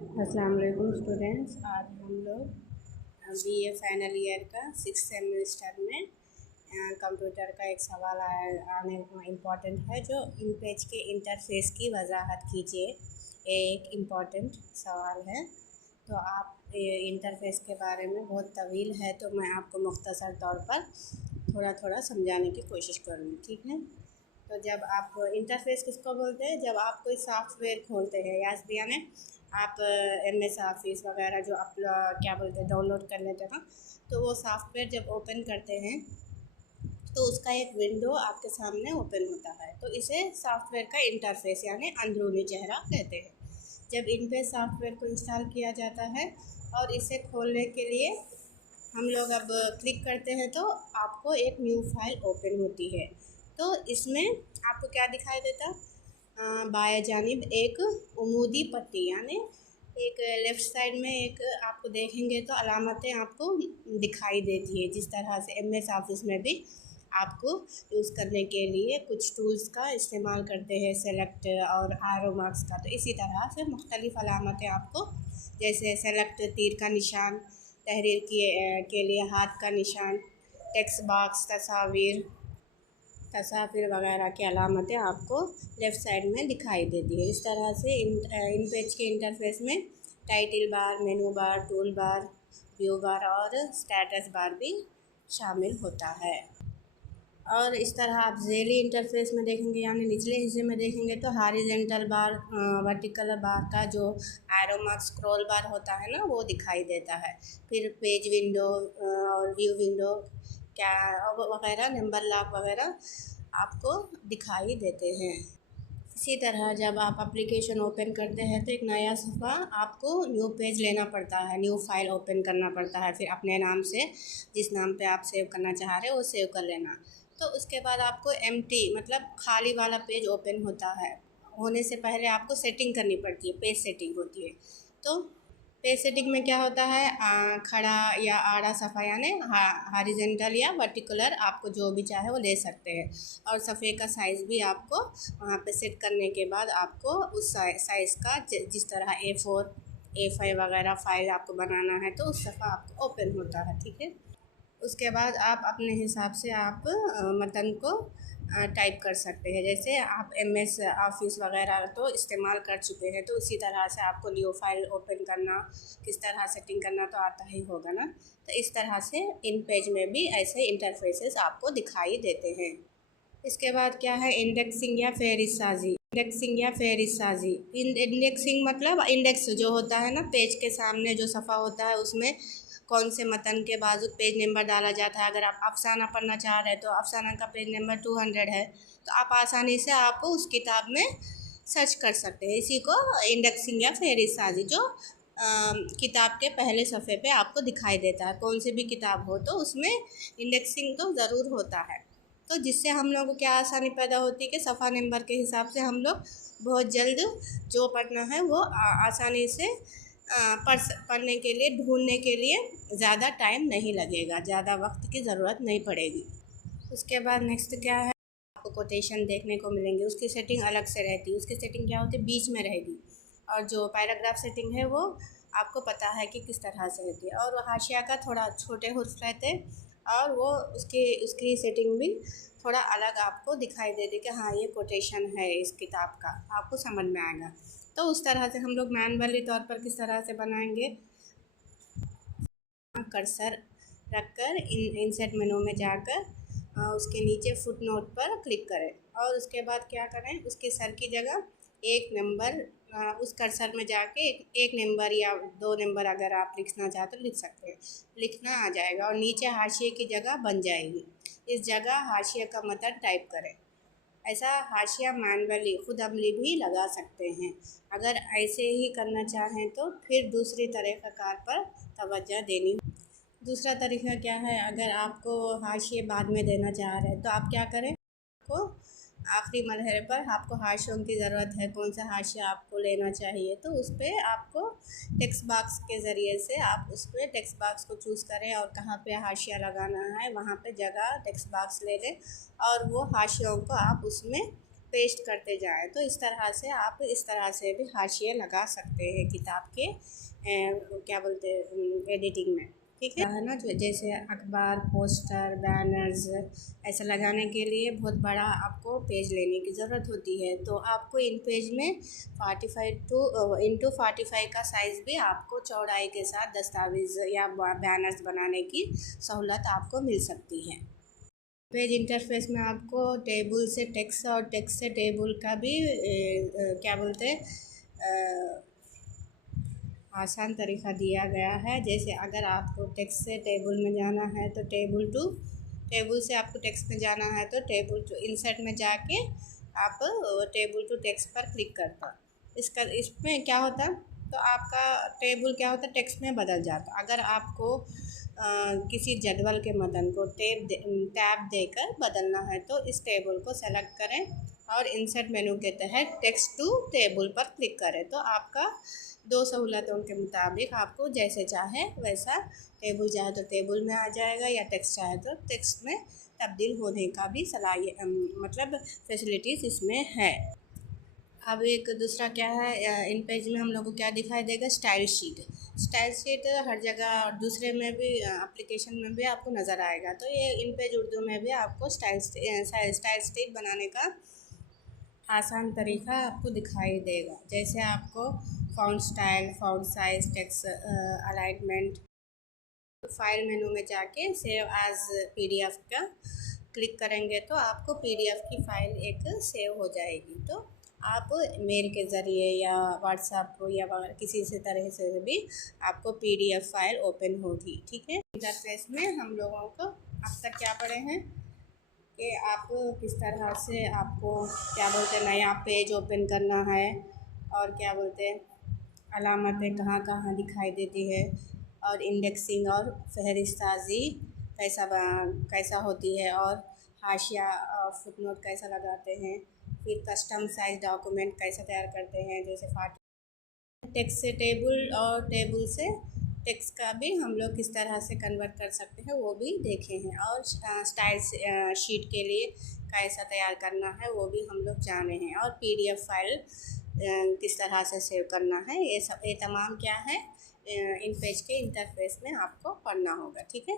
अस्सलाम वालेकुम स्टूडेंट्स। आज हम लोग बीए फाइनल ईयर का 6th सेमेस्टर में कंप्यूटर का एक सवाल आने इम्पॉर्टेंट है, जो इन पेज के इंटरफेस की वजाहत कीजिए। ये एक इम्पॉर्टेंट सवाल है। तो आप इंटरफेस के बारे में बहुत तवील है, तो मैं आपको मुख्तसर तौर पर थोड़ा थोड़ा समझाने की कोशिश करूँगी, ठीक है। तो जब आप इंटरफेस किसको बोलते हैं, जब आप कोई सॉफ्टवेयर खोलते हैं यानी आप MS ऑफिस वगैरह जो आप क्या बोलते हैं डाउनलोड कर लेते हैं ना, तो वो सॉफ्टवेयर जब ओपन करते हैं तो उसका एक विंडो आपके सामने ओपन होता है, तो इसे सॉफ्टवेयर का इंटरफेस यानी अंदरूनी चेहरा कहते हैं। जब इन पे सॉफ्टवेयर को इंस्टॉल किया जाता है और इसे खोलने के लिए हम लोग अब क्लिक करते हैं तो आपको एक न्यू फाइल ओपन होती है। तो इसमें आपको क्या दिखाई देता, बाएं जानिब एक उमूदी पट्टी यानी एक लेफ़्ट साइड में एक आपको देखेंगे तो अलामतें आपको दिखाई देती है। जिस तरह से MS ऑफिस में भी आपको यूज़ करने के लिए कुछ टूल्स का इस्तेमाल करते हैं, सेलेक्ट और एरो मार्क्स का, तो इसी तरह से मुख्तलिफ़ अलामतें आपको, जैसे सेलेक्ट तीर का निशान, तहरीर के लिए हाथ का निशान, टेक्स्ट बॉक्स, तस्वीर वगैरह की अलामतें आपको लेफ़्ट साइड में दिखाई देती है। इस तरह से इन पेज के इंटरफेस में title bar, menu bar, tool bar, view bar और स्टेटस बार भी शामिल होता है। और इस तरह आप झेली इंटरफेस में देखेंगे यानी निचले हिस्से में देखेंगे तो हॉरिजॉन्टल बार, वर्टिकल बार का जो एरो मार्क स्क्रॉल बार होता है ना, वो दिखाई देता है। फिर पेज विंडो और व्यू विंडो क्या वगैरह, नंबर लॉक वगैरह आपको दिखाई देते हैं। इसी तरह जब आप एप्लीकेशन ओपन करते हैं तो एक नया सफ़ा आपको न्यू पेज लेना पड़ता है, न्यू फाइल ओपन करना पड़ता है, फिर अपने नाम से जिस नाम पे आप सेव करना चाह रहे हो वो सेव कर लेना। तो उसके बाद आपको एम्प्टी मतलब खाली वाला पेज ओपन होता है। होने से पहले आपको सेटिंग करनी पड़ती है, पेज सेटिंग होती है। तो पेज सेटिंग में क्या होता है, खड़ा या आड़ा सफ़ा यानी हॉरिजॉन्टल या वर्टिकुलर, आपको जो भी चाहे वो ले सकते हैं। और सफ़े का साइज़ भी आपको वहाँ पे सेट करने के बाद आपको उस साइज़ का जिस तरह A4, A5 वगैरह फाइल आपको बनाना है तो उस सफ़ा आपको ओपन होता है, ठीक है। उसके बाद आप अपने हिसाब से आप मतन को टाइप कर सकते हैं। जैसे आप MS ऑफिस वगैरह तो इस्तेमाल कर चुके हैं, तो उसी तरह से आपको न्यू फाइल ओपन करना, किस तरह सेटिंग करना तो आता ही होगा ना। तो इस तरह से इन पेज में भी ऐसे इंटरफेसेस आपको दिखाई देते हैं। इसके बाद क्या है, इंडेक्सिंग या फहरिस्त साजी। इंडेक्सिंग मतलब इंडेक्स जो होता है ना, पेज के सामने जो सफ़ा होता है उसमें कौन से मतन के बाजू पेज नंबर डाला जाता है। अगर आप अफसाना पढ़ना चाह रहे हैं तो अफसाना का पेज नंबर 200 है, तो आप आसानी से आप उस किताब में सर्च कर सकते हैं। इसी को इंडेक्सिंग या फहरिस्त साजी, जो किताब के पहले सफ़े पे आपको दिखाई देता है। कौन सी भी किताब हो तो उसमें इंडेक्सिंग तो ज़रूर होता है, तो जिससे हम लोगों को क्या आसानी पैदा होती है कि सफ़ा नंबर के हिसाब से हम लोग बहुत जल्द जो पढ़ना है वो आसानी से पढ़ने के लिए, ढूंढने के लिए ज़्यादा टाइम नहीं लगेगा, ज़्यादा वक्त की ज़रूरत नहीं पड़ेगी। उसके बाद नेक्स्ट क्या है, आपको कोटेशन देखने को मिलेंगे। उसकी सेटिंग अलग से रहती है। उसकी सेटिंग क्या होती है, बीच में रहेगी। और जो पैराग्राफ सेटिंग है वो आपको पता है कि किस तरह से रहती है। और हाशिया का थोड़ा छोटे हुर्फ रहते हैं और वो उसकी सेटिंग भी थोड़ा अलग आपको दिखाई देती कि हाँ ये कोटेशन है इस किताब का, आपको समझ में आएगा। तो उस तरह से हम लोग मैनुअली तौर पर किस तरह से बनाएंगे, कर्सर रखकर इंसर्ट मेनू में जाकर उसके नीचे फुट नोट पर क्लिक करें और उसके बाद क्या करें, उसके सर की जगह एक नंबर, उस कर्सर में जाके एक नंबर या 2 नंबर अगर आप लिखना चाहते तो लिख सकते हैं, लिखना आ जाएगा और नीचे हाशिए की जगह बन जाएगी। इस जगह हाशिया का मतन टाइप करें। ऐसा हाशिया मैनुअली खुद अमली भी लगा सकते हैं। अगर ऐसे ही करना चाहें तो फिर दूसरी तरीक़ाकार पर तवज्जो देनी। दूसरा तरीका क्या है, अगर आपको हाशिए बाद में देना चाह रहे हैं तो आप क्या करें, आपको आखिरी मरहले पर आपको हाशियों की ज़रूरत है, कौन सा हाशिया आपको लेना चाहिए, तो उस पर आपको टेक्स्ट बॉक्स के ज़रिए से आप उस पर टेक्स्ट बॉक्स को चूज़ करें और कहाँ पे हाशिया लगाना है वहाँ पे जगह टेक्स्ट बॉक्स ले लें और वो हाशियों को आप उसमें पेस्ट करते जाएं। तो इस तरह से आप इस तरह से भी हाशिए लगा सकते हैं किताब के क्या बोलते हैं एडिटिंग में, ठीक है ना। जैसे अखबार, पोस्टर, बैनर्स ऐसा लगाने के लिए बहुत बड़ा आपको पेज लेने की ज़रूरत होती है। तो आपको इन पेज में 45 का साइज़ भी आपको चौड़ाई के साथ दस्तावेज़ या बैनर्स बनाने की सहूलत आपको मिल सकती है। पेज इंटरफेस में आपको टेबल से टेक्स्ट और टेक्स्ट से टेबल का भी क्या बोलते हैं आसान तरीक़ा दिया गया है। जैसे अगर आपको टेक्स्ट से टेबल में जाना है तो टेबल से आपको टेक्स्ट में जाना है तो टेबल टू इंसर्ट में जाके आप टेबल टू टेक्स्ट पर क्लिक करता। इसमें क्या होता, तो आपका टेबल क्या होता टेक्स्ट में बदल जाता। अगर आपको किसी जदवल के मतन को टैब देकर बदलना है तो इस टेबल को सेलेक्ट करें और इंसर्ट मेनू के तहत टेक्स्ट टू टेबल पर क्लिक करें। तो आपका दो सहूलतों के मुताबिक आपको जैसे चाहे वैसा टेबल चाहे तो टेबल में आ जाएगा या टेक्स्ट चाहे तो टेक्स्ट में तब्दील होने का भी मतलब फैसिलिटीज़ इसमें है। अब एक दूसरा क्या है, इन पेज में हम लोग को क्या दिखाई देगा, स्टाइल शीट हर जगह और दूसरे में भी एप्लीकेशन में भी आपको नज़र आएगा। तो ये इन पेज उर्दू में भी आपको स्टाइल शीट बनाने का आसान तरीका आपको दिखाई देगा। जैसे आपको font style, font size, text alignment, file menu में जाके सेव एज PDF का क्लिक करेंगे तो आपको PDF की फ़ाइल एक सेव हो जाएगी। तो आप मेल के ज़रिए या व्हाट्सएप या किसी से तरह से भी आपको PDF फाइल ओपन होगी, ठीक है। इंटरफेस में हम लोगों को अब तक क्या पढ़े हैं कि आप किस तरह से आपको क्या बोलते हैं नया पेज ओपन करना है और क्या बोलते हैं अलामतें कहाँ कहाँ दिखाई देती है और इंडेक्सिंग और फहरिस्ताजी कैसा होती है और हाशिया और फुटनोट कैसा लगाते हैं, फिर कस्टम साइज डॉक्यूमेंट कैसे तैयार करते हैं। जैसे टेक्स्ट से टेबल और टेबल से टेक्स्ट का भी हम लोग किस तरह से कन्वर्ट कर सकते हैं वो भी देखे हैं और स्टाइल शीट के लिए कैसा तैयार करना है वो भी हम लोग जाने हैं और PDF फाइल किस तरह से सेव करना है। ये तमाम क्या है इन पेज के इंटरफेस में आपको पढ़ना होगा, ठीक है।